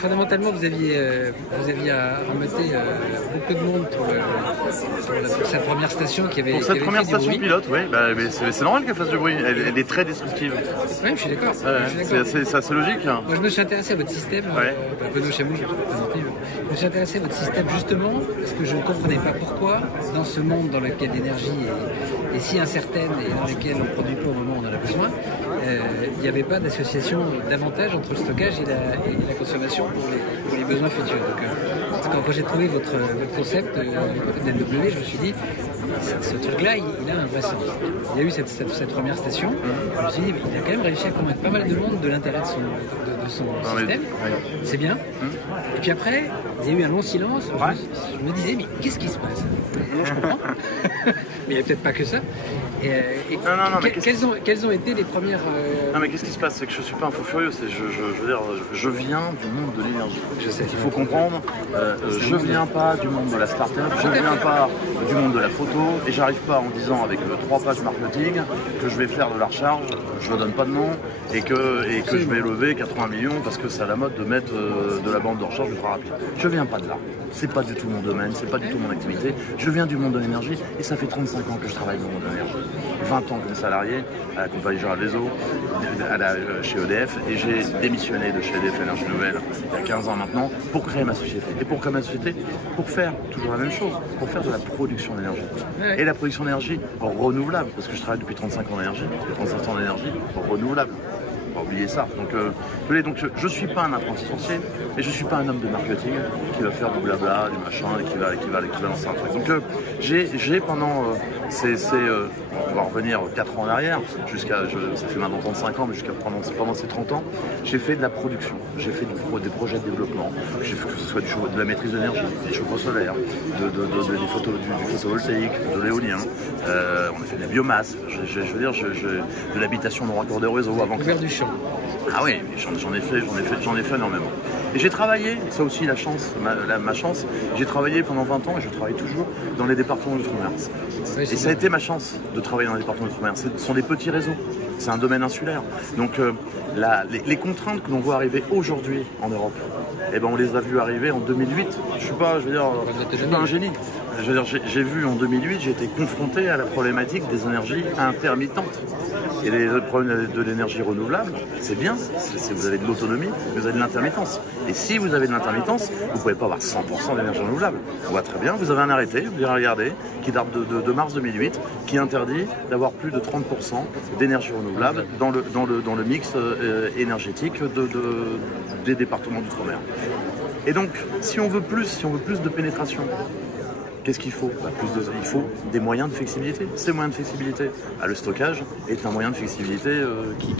Fondamentalement, vous aviez à remonter beaucoup de monde pour cette première station qui avait. Pour cette première station pilote, oui, bah, mais c'est normal qu'elle fasse du bruit. Elle est très destructive. Oui, je suis d'accord. C'est assez logique. Hein. Moi, je me suis intéressé à votre système. Benoît Chamou, je me suis intéressé à votre système justement parce que je ne comprenais pas pourquoi, dans ce monde dans lequel l'énergie est si incertaine et dans lequel on ne produit pas au moment où on en a besoin, il n'y avait pas d'association d'avantage entre le stockage et la consommation pour les besoins futurs. Donc, quand j'ai trouvé votre concept d'NW, je me suis dit, ce truc-là, il a un vrai sens. Il y a eu cette première station, je me suis dit, il a quand même réussi à convaincre pas mal de monde de l'intérêt de son système. C'est bien. Et puis après, il y a eu un long silence. Je me disais, mais qu'est-ce qui se passe? Je comprends. Mais il n'y a peut-être pas que ça. Quelles ont été les premières... Non mais qu'est-ce qui se passe? C'est que je suis pas un fou furieux. Je veux dire, je viens du monde de l'énergie. Il faut comprendre, je viens pas du monde de la start-up, je viens pas du monde de la photo, et j'arrive pas en disant avec 3 pages marketing que je vais faire de la recharge, je ne donne pas de nom, et que je vais lever 80 millions parce que c'est à la mode de mettre de la bande de recharge ultra rapide. Je viens pas de là. C'est pas du tout mon domaine, c'est pas du tout mon activité. Je viens du monde de l'énergie et ça fait 35 ans que je travaille dans le monde de l'énergie. 20 ans comme salarié à la compagnie Gérald Lezo, chez EDF, et j'ai démissionné de chez EDF Énergie Nouvelle il y a 15 ans maintenant pour créer ma société. Et pour créer ma société, pour faire toujours la même chose, pour faire de la production d'énergie. Et la production d'énergie renouvelable, parce que je travaille depuis 35 ans d'énergie, 35 ans d'énergie renouvelable. Pas oublier ça. Donc je suis pas un apprenti sorcier et je suis pas un homme de marketing qui va faire du blabla, du machin et qui va lancer un truc. Donc j'ai pendant on va revenir 4 ans en arrière, ça fait maintenant 35 ans, mais jusqu'à pendant ces 30 ans, j'ai fait de la production, j'ai fait des projets de développement, j'ai fait que ce soit de la maîtrise d'énergie, des chauffe-eau solaires, du photovoltaïque, de l'éolien, on a fait de la biomasse, je veux dire, de l'habitation non raccordée au réseau avant. Ouvert du champ. Ah oui, j'en ai fait énormément. Et j'ai travaillé, ça aussi la chance, ma chance, j'ai travaillé pendant 20 ans et je travaille toujours dans les départements d'outre-mer. Oui, et ça a été ma chance de travailler dans les départements d'outre-mer. Ce sont des petits réseaux, c'est un domaine insulaire. Donc les contraintes que l'on voit arriver aujourd'hui en Europe, eh ben, on les a vues arriver en 2008. Je suis pas un génie. J'ai vu en 2008, j'ai été confronté à la problématique des énergies intermittentes. Et les problèmes de l'énergie renouvelable, c'est bien, vous avez de l'autonomie, vous avez de l'intermittence. Et si vous avez de l'intermittence, vous ne pouvez pas avoir 100% d'énergie renouvelable. On voit très bien, vous avez un arrêté, vous irez regarder, qui date de mars 2008, qui interdit d'avoir plus de 30% d'énergie renouvelable dans le mix énergétique des départements d'outre-mer. Et donc, si on veut plus de pénétration, qu'est-ce qu'il faut? Il faut des moyens de flexibilité. Ces moyens de flexibilité, le stockage est un moyen de flexibilité qui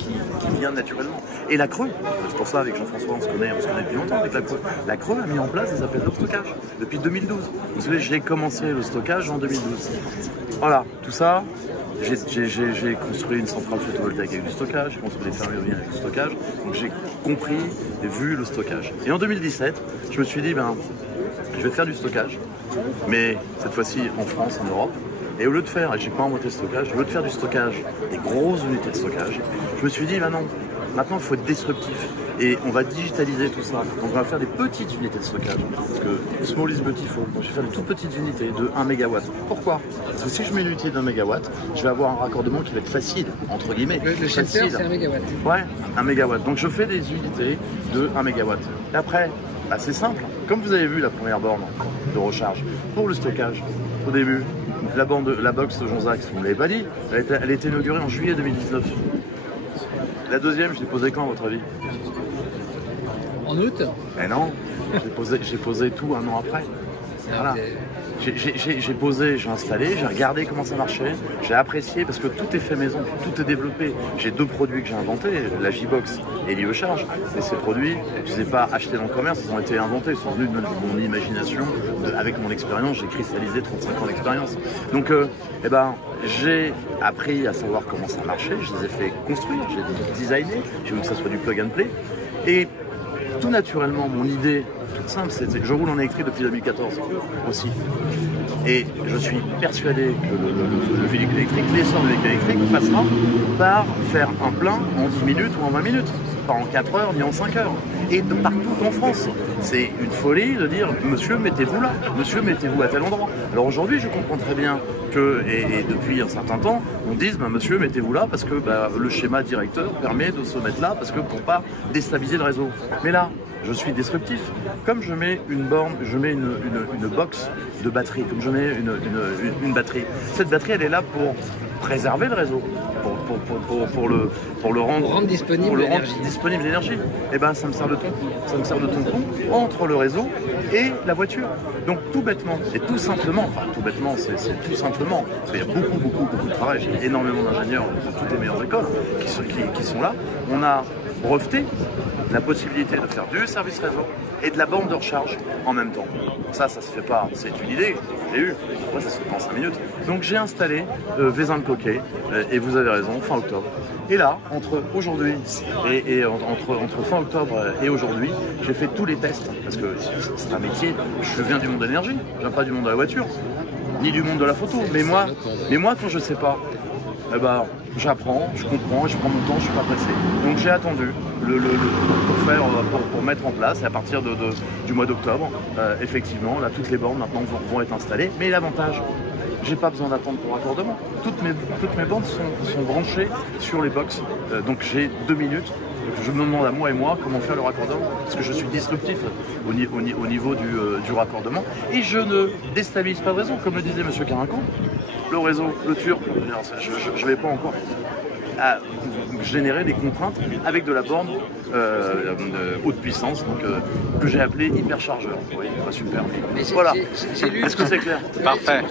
vient naturellement. Et la Creux, c'est pour ça avec Jean-François on se connaît depuis longtemps avec la Creux. La Creux a mis en place des appels d'offres stockage depuis 2012. Vous savez, j'ai commencé le stockage en 2012. Voilà, tout ça. J'ai construit une centrale photovoltaïque avec du stockage, j'ai construit des fermes éoliennes avec du stockage, donc j'ai compris et vu le stockage. Et en 2017, je me suis dit, je vais faire du stockage, mais cette fois-ci en France, en Europe. Et au lieu de faire, et j'ai pas inventé le stockage, au lieu de faire du stockage, des grosses unités de stockage, je me suis dit, non, maintenant il faut être disruptif. Et on va digitaliser tout ça. Donc on va faire des petites unités de stockage. Parce que small is beautiful. Donc je vais faire de toutes petites unités de 1 MW. Pourquoi? Parce que si je mets une unité d'1 MW, je vais avoir un raccordement qui va être facile, entre guillemets. Le facile, c'est 1 MW. Ouais, 1 MW. Donc je fais des unités de 1 MW. Et après, c'est simple. Comme vous avez vu la première borne de recharge, pour le stockage, au début, la box de Jean-Jacques, vous ne l'avez pas dit, elle a été inaugurée en juillet 2019. La deuxième, je l'ai posée quand, à votre avis? En août? Mais non, j'ai posé tout un an après. Voilà. J'ai posé, j'ai installé, j'ai regardé comment ça marchait, j'ai apprécié parce que tout est fait maison, tout est développé. J'ai 2 produits que j'ai inventés, la J-Box et l'IE-Charge. Et ces produits, je ne les ai pas achetés dans le commerce, ils ont été inventés, ils sont venus de mon imagination, avec mon expérience, j'ai cristallisé 35 ans d'expérience. Donc, j'ai appris à savoir comment ça marchait, je les ai fait construire, j'ai designé, j'ai voulu que ça soit du plug and play. Et tout naturellement, mon idée toute simple, c'est que je roule en électrique depuis 2014 aussi. Et je suis persuadé que le véhicule électrique, l'essor de véhicule électrique passera par faire un plein en 10 minutes ou en 20 minutes. pas en 4 heures ni en 5 heures. Et de partout en France. C'est une folie de dire « Monsieur, mettez-vous là, monsieur, mettez-vous à tel endroit ». Alors aujourd'hui, je comprends très bien que, et depuis un certain temps, on dise bah, « Monsieur, mettez-vous là parce que le schéma directeur permet de se mettre là parce que pour pas déstabiliser le réseau ». Mais là, je suis disruptif. Comme je mets une borne, je mets une box de batterie, comme je mets une batterie. Cette batterie, elle est là pour préserver le réseau, pour le rendre disponible l'énergie. Et ben ça me sert de tampon. Ça me sert de tampon entre le réseau et la voiture. Donc tout bêtement, et tout simplement, enfin tout bêtement, c'est tout simplement, parce qu'il y a beaucoup de travail, j'ai énormément d'ingénieurs de toutes les meilleures écoles qui sont là. On a breveté la possibilité de faire du service réseau et de la borne de recharge en même temps. Ça se fait pas, c'est une idée, j'ai eu, après ça se fait en 5 minutes. Donc j'ai installé Vezin-le-Coquet, et vous avez raison, fin octobre. Et là, entre aujourd'hui et entre fin octobre et aujourd'hui, j'ai fait tous les tests, parce que c'est un métier, je viens du monde de l'énergie, je viens pas du monde de la voiture, ni du monde de la photo, mais moi quand je sais pas, eh ben, j'apprends, je comprends, je prends mon temps, je suis pas pressé. Donc j'ai attendu pour mettre en place, et à partir du mois d'octobre, effectivement, là toutes les bornes maintenant vont être installées. Mais l'avantage, j'ai pas besoin d'attendre pour raccordement. Toutes mes bornes sont branchées sur les box, donc j'ai 2 minutes. Je me demande à moi comment faire le raccordement, parce que je suis disruptif au niveau du raccordement, et je ne déstabilise pas le réseau, comme le disait M. Carincan. Le réseau, le turc, je ne vais pas encore générer des contraintes avec de la borne haute puissance, donc, que j'ai appelé hyperchargeur. Vous voyez, pas super. Mais voilà. Est-ce que c'est clair? Parfait.